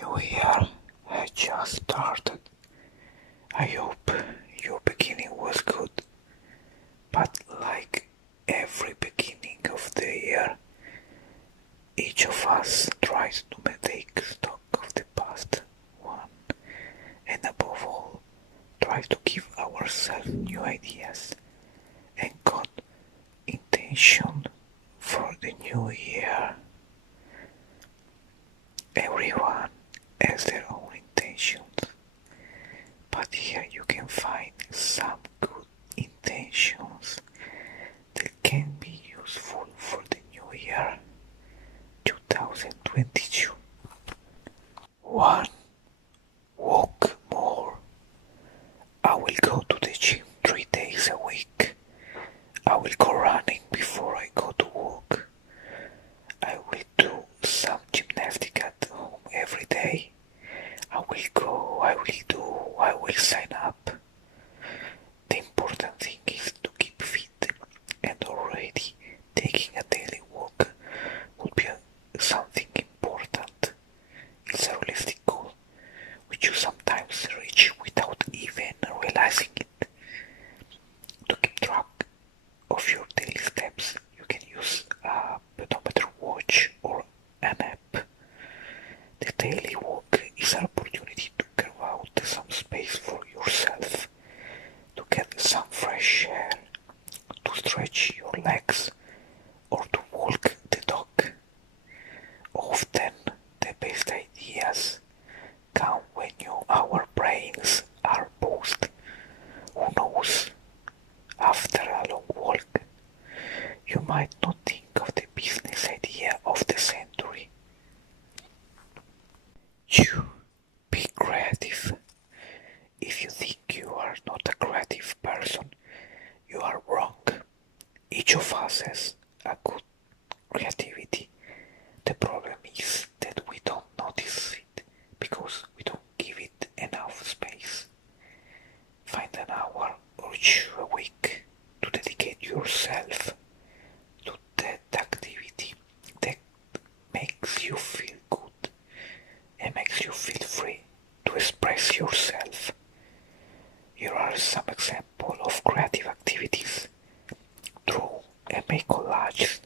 New Year has just started. I hope your beginning was good, but like every beginning of the year, each of us tries to take stock of the past one, and above all, tries to give ourselves new ideas and good intention for the new year. Everyone has their own intentions, but here you can find some good intentions that can be useful for the new year 2022. 1. Walk more. I will go to the gym 3 days a week. I will go running before I go to work. I will do some gymnastics at home every day. I will sign up. The important thing is to keep fit, and already taking a daily walk will be something important. It's a realistic goal, which you sometimes reach without even realizing it. To keep track of your daily steps, you can use a pedometer watch or an app. The daily walk is an opportunity to carve out some space for yourself, to get some fresh air, to stretch your legs, or to walk the dog. Often the best ideas come when our brains are paused. Who knows? After a long walk, you might not think of the business idea of the century. 2. Be creative. If you think you are not a creative person, you are wrong. Each of us has a good creativity. The problem is that we don't notice it because we don't give it enough space. Find an hour or 2 a week to dedicate yourself to that activity that makes you feel good and makes you feel free to express yourself. Here are some examples of creative activities. Draw and make collages,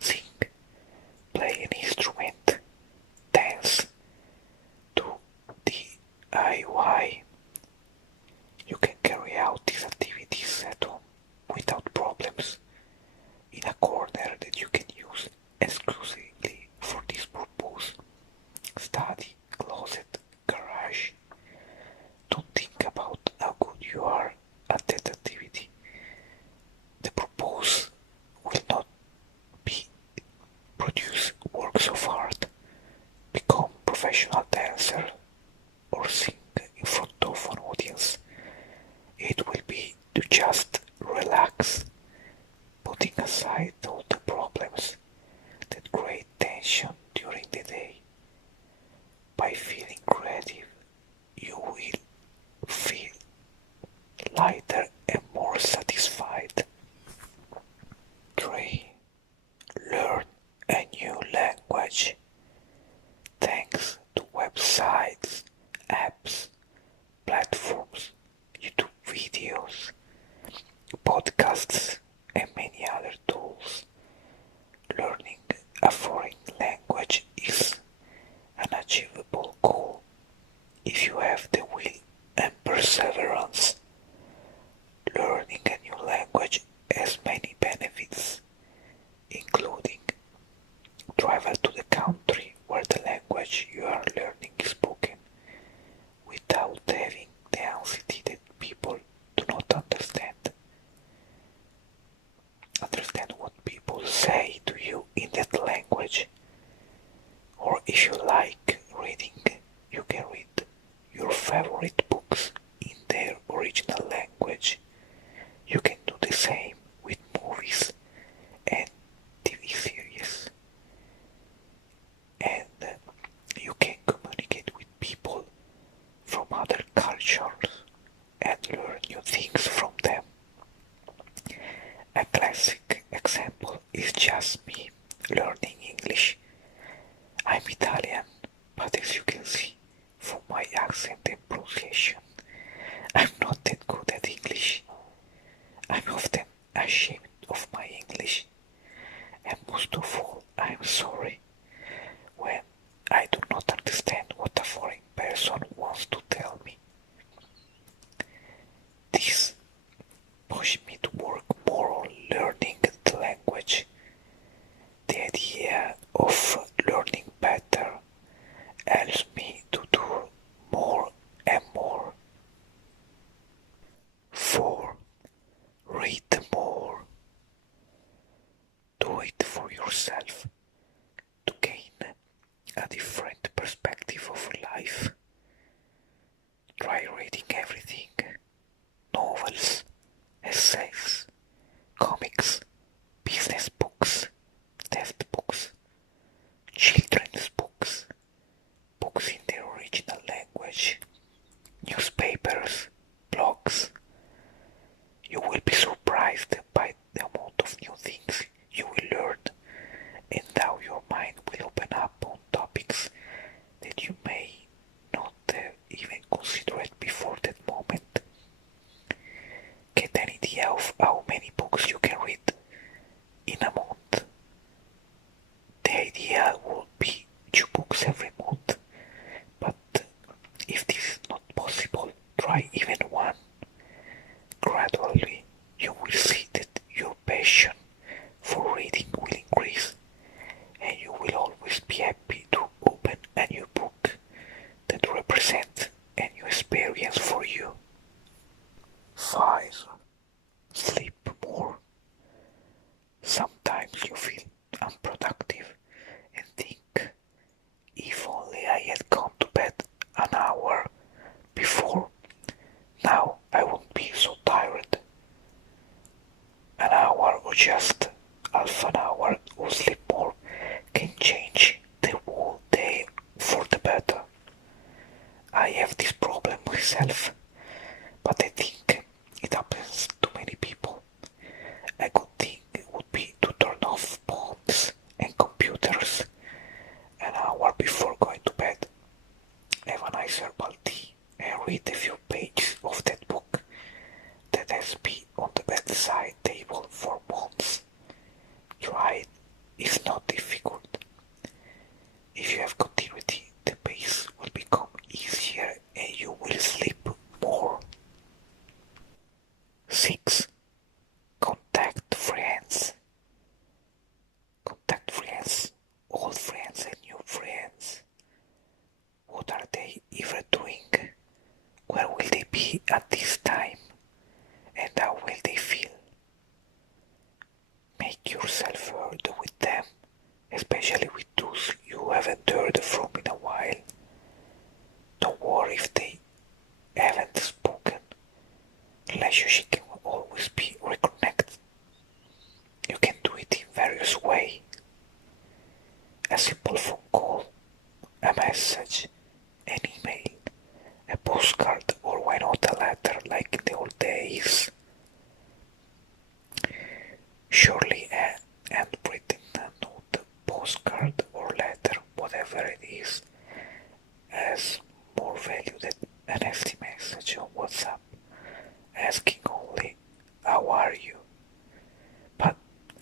sing, play an instrument, dance, do DIY. You can carry out these activities at home without problems in a corner that you can use exclusively for this purpose. Study, closet, garage. Don't think about how good you are at that activity. The purpose will not be produce works of art, become professional dancer, or sing in front of an audience. It will be to just relax, putting aside all the problems that create tension during the day. By feeling creative, you will feel lighter and more satisfied. 3. Learn a new language. Thanks to websites, apps, platforms, YouTube videos, podcasts, and many other tools, learning a foreign language is an achievable goal if you have the will and perseverance. Learning a new language has many benefits, including travel to the country where the language you are learning is spoken without having the anxiety that people do not understand what people say to you in that language. Or if you like reading, you can read your favorite books in their original language. You can do the same with movies and TV series. And you can communicate with people from other cultures and learn new things from them. A classic example is just me learning English. I'm Italian, but as you can see, my accent and pronunciation. I'm not that good at English. I'm often ashamed of my English. And most of all, I'm sorry when I do not understand what a foreign person wants to tell me. This pushed me to work more on learning the language. The idea of learning better helps me to do more and more. 4. Read more. Do it for yourself to gain a different perspective of life. Try reading everything: novels, essays, comics, business books, textbooks, children's books, books in the original language, newspapers, blogs. You will be surprised by the amount of new things you will learn, and how your mind will open up on topics that you may not have even considered before that moment. Get an idea of how many books you can read in a month. The idea would be 2 books every month, but if this is not possible, try even 1. Gradually, you will see that your passion for reading will increase, and you will always be happy to open a new book that represents a new experience for you. 5. Sleep more. Sometimes you feel unproductive and think, if only I had gone to bed an hour before, now I won't be so tired. An hour or just half an hour of sleep more can change the whole day for the better. I have this problem myself, but I think it happens to many people. A good thing would be to turn off phones and computers an hour before going to bed. Have a nice herbal tea and read a few pages of that book that has been on the bedside table for months. Try it. It's not difficult. If you have continuity, the pace will become easier and you will sleep more. 6. Contact friends. Contact friends, old friends and new friends. What are they ever doing? Where will they be at this time? And how will they feel? Make yourself heard with them, especially with those you haven't heard from in a while. Don't worry if they haven't spoken. Relationship can always be reconnected. You can do it in various ways. A simple phone call, a message, an email, a postcard, or why not a letter like in the old days. Surely a handwritten note, postcard or letter, whatever it is, has more value than an empty message on WhatsApp asking only, how are you? But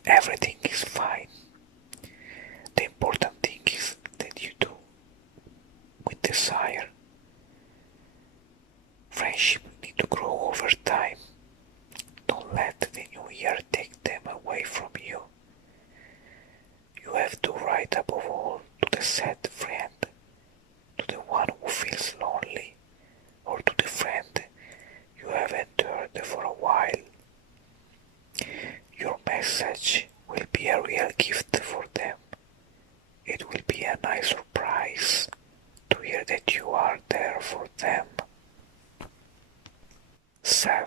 everything is fine. The important thing is that you do with desire. Friendship need to grow over time. Don't let the new year take them away from you. You have to write above all to the sad friend, to the one who feels lonely, or to the friend you haven't heard for a while. Your message will be a real gift for them. It will be a nice surprise to hear that you are there for them. 7.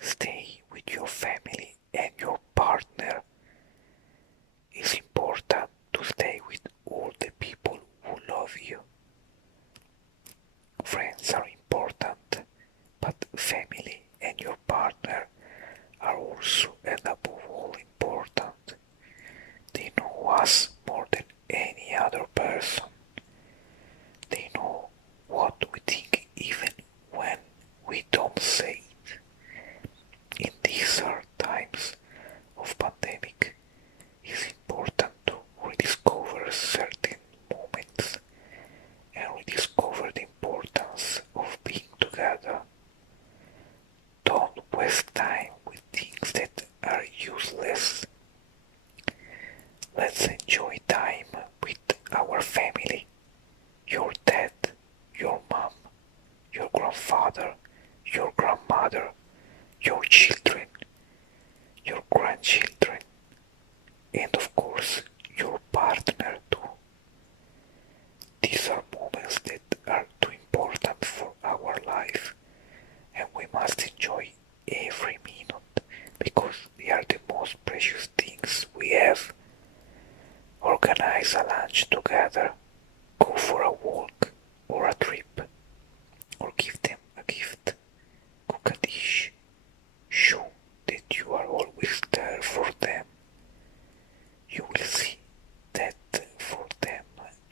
Stay with your family and your partner. It's important to stay with all the people who love you. Friends are important, but family and your partner are also and above all important. They know us more than any other person. They know what grandchildren, and of course your partner too. These are moments that are too important for our life, and we must enjoy every minute because they are the most precious things we have. Organize a lunch together, go for a walk or a trip, or give them a gift, cook a dish, show that you are always there for them. You will see that for them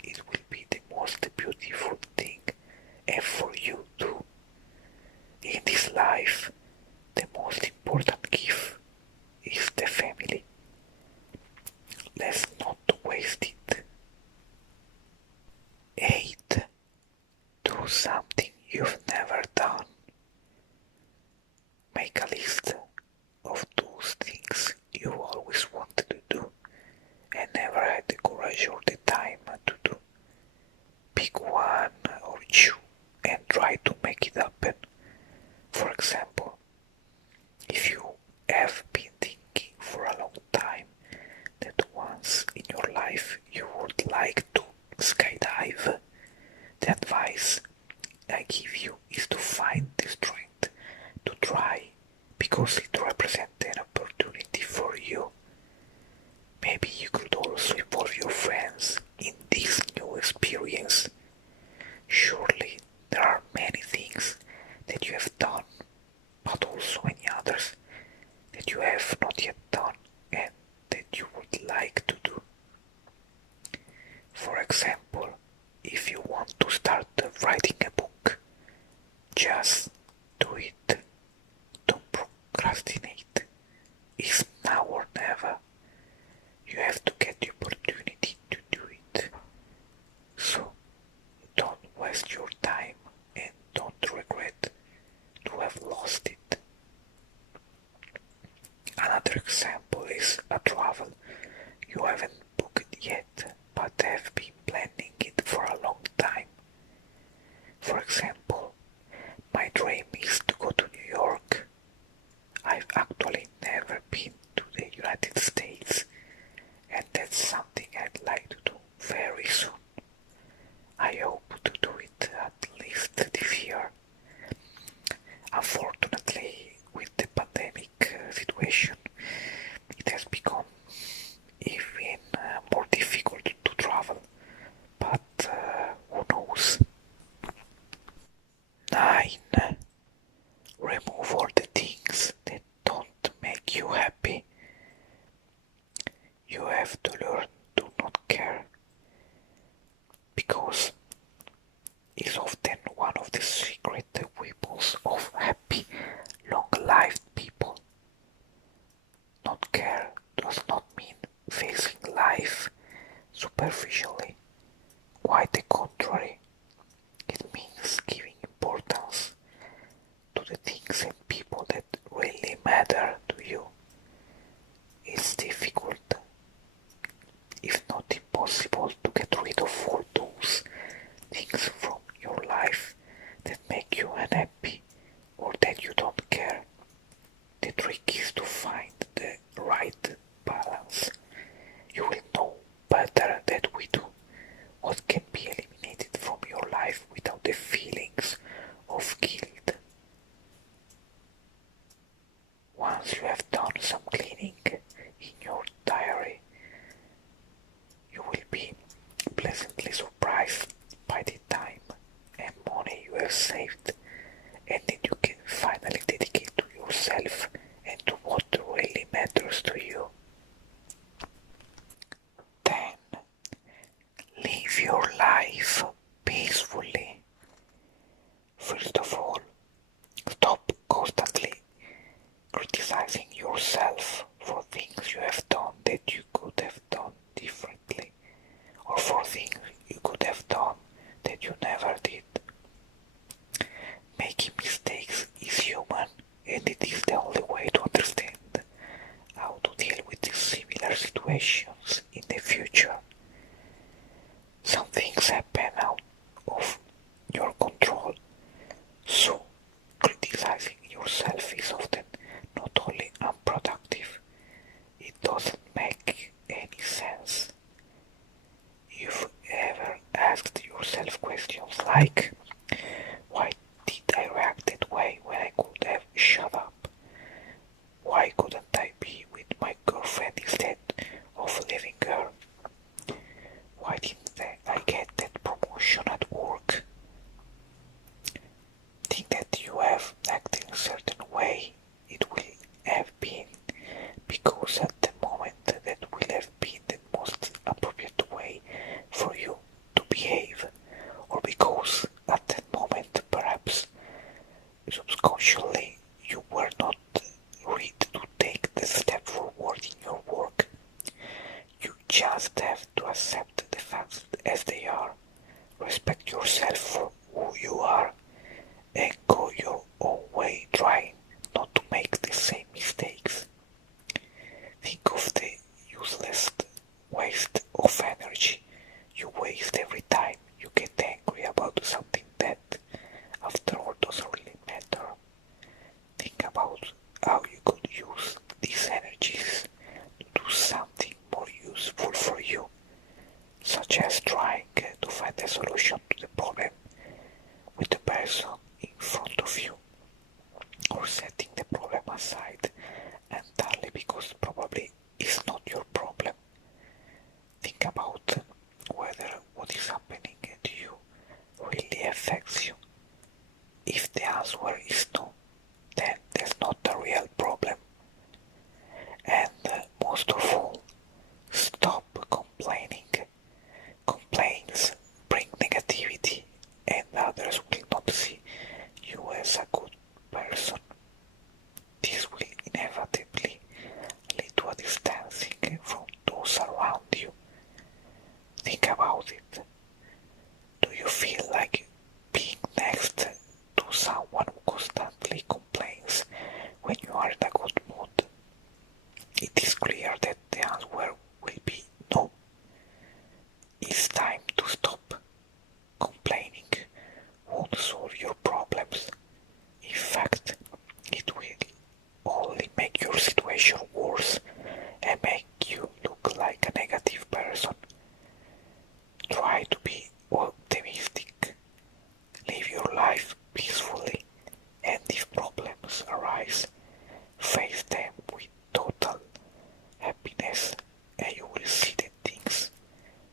it will be the most beautiful thing, and for you too. In this life, the most important gift is the family. Let's not waste it. 8. Do something you've never done. Make a list of those things you always wanted to do and never had the courage or the time to do. Pick one or two and try to make it happen. For example, if you have been thinking for a long time that once in your life you would like to skydive, the advice I give you is to find the strength to try, because it represents an opportunity for you. Maybe you could also involve your friends in this new experience. Surely there are many things that you have done, but also many others that you have not yet done and that you would like to do. For example, if you want to start writing a book, just do it. Don't procrastinate. It's now or never. You have to get the opportunity to do it. So don't waste your time and don't regret to have lost it. Another example is a travel you haven't booked yet but have been planning it for a long time. For example, my dream is to go to New York. I've actually never been to the United States, and that's something I'd like to do very soon. I hope to do it at least this year. Unfortunately, with the pandemic situation, it has become even more difficult to travel, but who knows. 9. Remove all the things that don't make you happy. You have to learn to not care, because it's often one of the secret weapons of happy, long-lived people. Not care does not mean facing life superficially. Quite the contrary. It means giving importance to the things and people that really matter to you. It's difficult, if not impossible, to get rid of all those things from your life that make you unhappy or that you don't care. The trick is to find the right balance. You will know better than we do what can be eliminated from your life without the feelings of guilt. Once you have done some cleaning in your diary, you will be pleasantly surprised by the time and money you have saved, and that you can finally dedicate to yourself and to what really matters to you. 10. Live your life peacefully. First of all, stop constantly criticizing yourself for things you have done that you could have done differently, or for things you could have done that you never did. Making mistakes is human, and it is the only way to understand how to deal with similar situations in the future. Some things happen out of your control, so criticizing yourself is often not only unproductive, because at the moment that will have been the most appropriate way for you to behave, or because at that moment perhaps subconsciously you were not ready to take the step forward in your work. You just have to accept the facts as they are, respect yourself for who you are, and go your own way, trying not to make the same mistakes. Think of the useless waste of energy you waste every time you get angry about something that, after all, doesn't really matter. Think about how you could use these energies to do something more useful for you, such as trying to find a solution to the problem with the person in front of you, or setting the problem aside entirely because probably it's not your problem. Think about whether what is happening to you really affects you. If the answer is no, then there's not a real problem. And most of all, stop complaining. Complaints bring negativity, and others will not see you as a good person. This will inevitably lead to a distancing from those around you. Think about it. Do you feel like being next to someone who constantly complains when you are in a good mood? It is clear that the answer will be no. It's time to stop. Complaining won't solve your problems. In fact, it will only make your situation worse and make you look like a negative person. Try to be optimistic. Live your life peacefully, and if problems arise, face them with total happiness, and you will see that things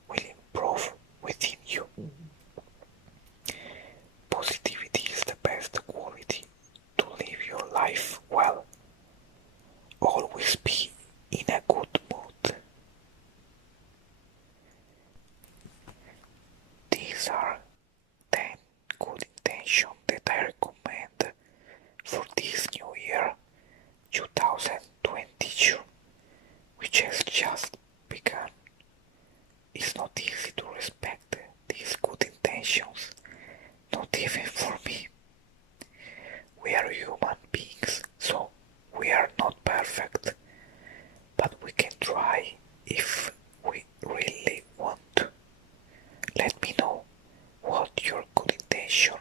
will improve within you. Positivity is the best quality to live your life well. Always be in a good mood. These are 10 good intentions that I recommend for this new year, 2022, which has just begun. It's not easy to respect these good intentions, not even for me. We are human beings, so we are not perfect, but we can try if we really want to. Let me know what your good intention